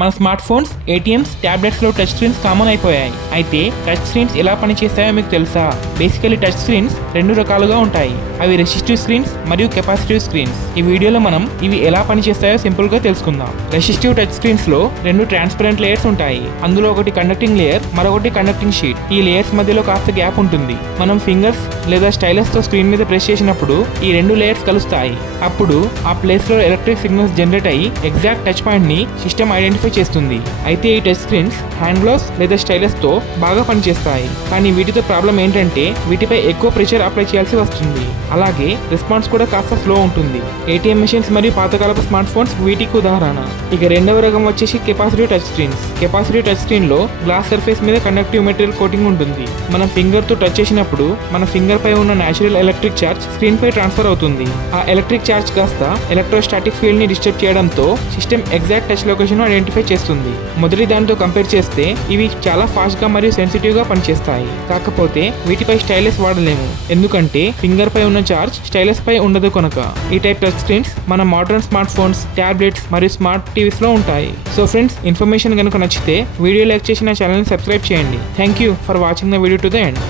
మన smart phones, ATMs, tablets లో touch screens common అయిపోయాయి. అయితే టచ్ స్క్రీన్స్ ఎలా పనిచేస్తాయో మీకు తెలుసా? బేసికలీ టచ్ స్క్రీన్స్ రెండు రకాలుగా ఉంటాయి. అవి రెసిస్టివ్ స్క్రీన్స్ మరియు కెపాసిటివ్ స్క్రీన్స్. ఈ వీడియోలో మనం ఇవి ఎలా పనిచేస్తాయో సింపుల్ గా తెలుసుకుందాం. రెసిస్టివ్ టచ్ స్క్రీన్స్ లో రెండు ట్రాన్స్పరెంట్ లేయర్స్ ఉంటాయి. అందులో ఒకటి కండక్టింగ్ లేయర్, మరొకటి కండక్టింగ్ షీట్. ఈ లేయర్స్ మధ్యలో కాస్త గ్యాప్ ఉంటుంది. మనం ఫింగర్స్ లేదా స్టైలస్ తో స్క్రీన్ మీద ప్రెస్ చేసినప్పుడు ఈ రెండు లేయర్స్ కలుస్తాయి. అప్పుడు ఆ ప్లేస్ లో ఎలక్ట్రిక్ సిగ్నల్స్ జనరేట్ అయ్యి ఎగ్జాక్ట్ టచ్ పాయింట్ ని సిస్టమ్ ఐడెంటిఫై చేస్తుంది. అయితే ఈ టచ్ స్క్రీన్స్ హ్యాండ్ గ్లోవ్స్ లేదా స్టైలస్ తో బాగా పనిచేస్తాయి. కానీ వీటితో ప్రాబ్లం ఏంటంటే వీటిపై ఎక్కువ ప్రెషర్ అప్లై చేయాల్సి వస్తుంది. అలాగే రెస్పాన్స్ కూడా కాస్త స్లో ఉంటుంది. ఏటీఎం మెషిన్స్ మరియు పాతకాలపు స్మార్ట్ ఫోన్స్ వీటికి ఉదాహరణ. ఇక రెండవ రకం వచ్చేసి capacitive touch screens. Capacitive touch screen లో గ్లాస్ సర్ఫేస్ మీద కండక్టివ్ మెటీరియల్ కోటింగ్ ఉంటుంది. మనం ఫింగర్ తో టచ్ చేసినప్పుడు మన ఫింగర్ పై ఉన్న నేచురల్ ఎలక్ట్రిక్ చార్జ్ స్క్రీన్ పై ట్రాన్స్ఫర్ అవుతుంది. ఆ ఎలక్ట్రిక్ చార్జ్ కాస్త ఎలక్ట్రోస్టాటిక్ ఫీల్డ్ ని డిస్టర్బ్ చేయడంతో system exact touch location identify చేస్తుంది. మొదటి దానితో కంపేర్ చేస్తే ఇవి చాలా ఫాస్ట్ గా మరియు సెన్సిటివ్ గా పనిచేస్తాయి. కాకపోతే వీటిపై స్టైలస్ వాడలేము, ఎందుకంటే ఫింగర్ పై ఉన్న చార్జ్ స్టైలస్ పై ఉండదు కనుక. ఈ టైప్ టచ్ స్క్రీన్స్ మన మోడర్న్ స్మార్ట్ ఫోన్స్, ట్యాబ్లెట్స్ మరియు స్మార్ట్ టీవీస్ లో ఉంటాయి. సో ఫ్రెండ్స్, ఇన్ఫర్మేషన్ కనుక నచ్చితే వీడియో లైక్ చేసి నా ఛానల్ ని సబ్స్క్రైబ్ చేయండి. Thank you for watching the video to the end.